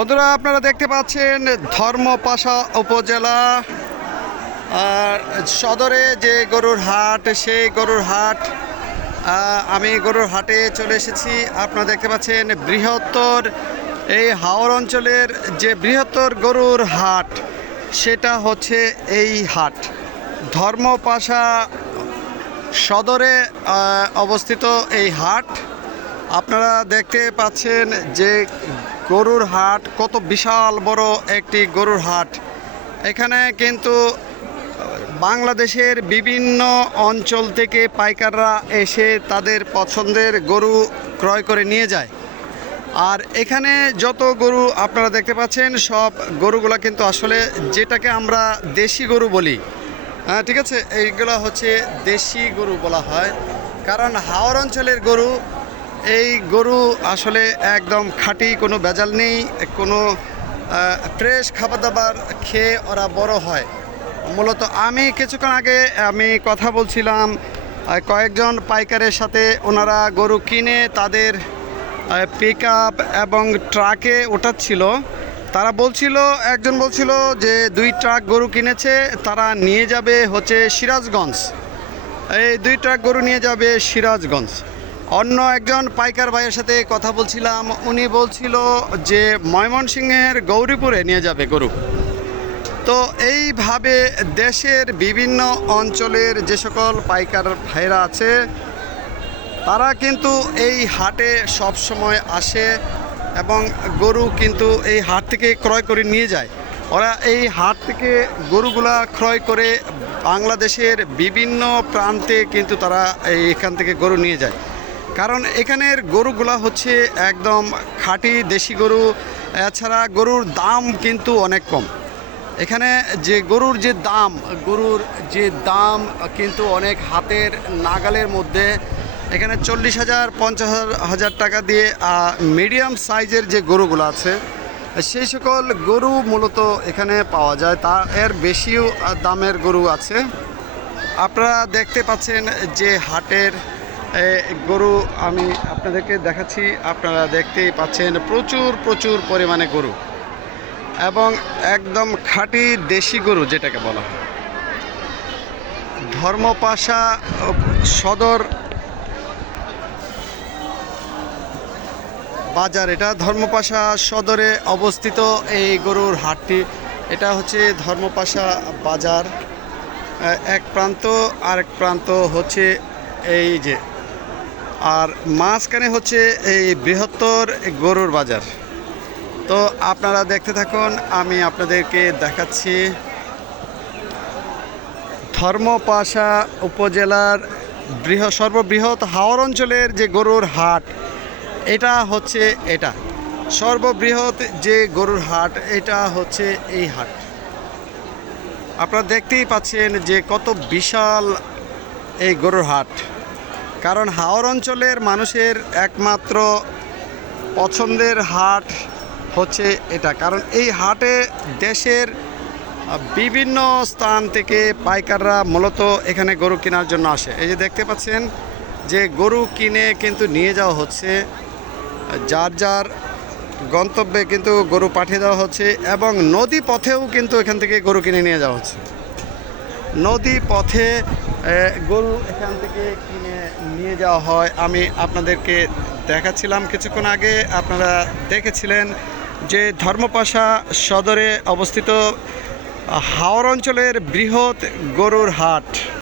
বন্ধুরা, আপনারা দেখতে পাচ্ছেন ধর্মপাশা উপজেলা। আর সদরে যে গরুর হাট, সেই গরুর হাট আমি গরুর হাটে চলে এসেছি। আপনারা দেখতে পাচ্ছেন বৃহত্তর এই হাওর অঞ্চলের যে বৃহত্তর গরুর হাট, সেটা হচ্ছে এই হাট। ধর্মপাশা সদরে অবস্থিত এই হাট। আপনারা দেখতে পাচ্ছেন যে গরুর হাট, কত বিশাল বড় একটি গরুর হাট। এখানে কিন্তু বাংলাদেশের বিভিন্ন অঞ্চল থেকে পাইকাররা এসে তাদের পছন্দের গরু ক্রয় করে নিয়ে যায়। আর এখানে যত গরু আপনারা দেখতে পাচ্ছেন, সব গরুগুলা কিন্তু আসলে যেটাকে আমরা দেশি গরু বলি। হ্যাঁ ঠিক আছে? এইগুলো হচ্ছে দেশি গরু বলা হয়। কারণ হাওর অঞ্চলের গরু এই গরু আসলে একদম খাঁটি, কোনো ভেজাল নেই, কোনো ফ্রেশ খাবার দাবার খেয়ে ওরা বড় হয়। মূলত আমি কিছুক্ষণ আগে আমি কথা বলছিলাম কয়েকজন পাইকারের সাথে ওনারা গরু কিনে তাদের পিক এবং ট্রাকে ওঠাচ্ছিল। তারা বলছিল, একজন বলছিল যে দুই ট্রাক গরু কিনেছে, তারা নিয়ে যাবে হচ্ছে সিরাজগঞ্জ। এই দুই ট্রাক গরু নিয়ে যাবে সিরাজগঞ্জ। অন্য একজন পাইকার ভাইয়ের সাথে কথা বলছিলাম। উনি বলছিল যে ময়মনসিংহের গৌরীপুরে নিয়ে যাবে গরু। তো এইভাবে দেশের বিভিন্ন অঞ্চলের যে সকল পাইকার ভাইরা আছে, তারা কিন্তু এই হাটে সব সময় আসে এবং গরু কিন্তু এই হাট থেকে ক্রয় করে নিয়ে যায়। ওরা এই হাট থেকে গরুগুলা ক্রয় করে বাংলাদেশের বিভিন্ন প্রান্তে কিন্তু তারা এখান থেকে গরু নিয়ে যায়। কারণ এখানের গরুগুলা হচ্ছে একদম খাঁটি দেশি গরু, এছাড়া গরুর দাম কিন্তু অনেক কম। এখানে যে গরুর যে দাম, গরুর যে দাম কিন্তু অনেক হাতের নাগালের মধ্যে। এখানে চল্লিশ হাজার, পঞ্চাশ হাজার টাকা দিয়ে মিডিয়াম সাইজের যে গরুগুলো আছে, সেই সকল গরু মূলত এখানে পাওয়া যায়। তা, এর বেশিও দামের গরু আছে। আপনারা দেখতে পাচ্ছেন যে হাটের গরু আমি আপনাদেরকে দেখাচ্ছি, আপনারা দেখতেই পাচ্ছেন প্রচুর প্রচুর পরিমাণে গরু। এবং একদম খাঁটি দেশি গরু যেটাকে বলা হয়। ধর্মপাশা সদর বাজার, এটা ধর্মপাশা সদরে অবস্থিত এই গরুর হাটটি। এটা হচ্ছে ধর্মপাশা বাজার। এক প্রান্ত, আরেক প্রান্ত হচ্ছে এই যে আর মাঝখানে হচ্ছে এই বৃহত্তর গরুর বাজার। তো আপনারা দেখতে থাকুন, আমি আপনাদেরকে দেখাচ্ছি। ধর্মপাশা উপজেলার বৃহৎ সর্ববৃহৎ হাওর অঞ্চলের যে গরুর হাট, এটা হচ্ছে এটা। সর্ববৃহৎ যে গরুর হাট, এটা হচ্ছে এই হাট। আপনারা দেখতেই পাচ্ছেন যে কত বিশাল এই গরুর হাট। কারণ হাওর অঞ্চলের মানুষের একমাত্র পছন্দের হাট হচ্ছে এটা। কারণ এই হাটে দেশের বিভিন্ন স্থান থেকে পাইকাররা মূলত এখানে গরু কেনার জন্য আসে। এই যে দেখতে পাচ্ছেন যে গরু কিনে কিন্তু নিয়ে যাওয়া হচ্ছে। যার যার গন্তব্যে কিন্তু গরু পাঠিয়ে দেওয়া হচ্ছে এবং নদী পথেও কিন্তু এখান থেকে গরু কিনে নিয়ে যাওয়া হচ্ছে। নদী পথে গরু এখান থেকে কিনে নিয়ে যাওয়া হয়। আমি আপনাদেরকে দেখাচ্ছিলাম কিছুক্ষণ আগে, আপনারা দেখেছিলেন যে ধর্মপাশা সদরে অবস্থিত হাওর অঞ্চলের বৃহৎ গরুর হাট।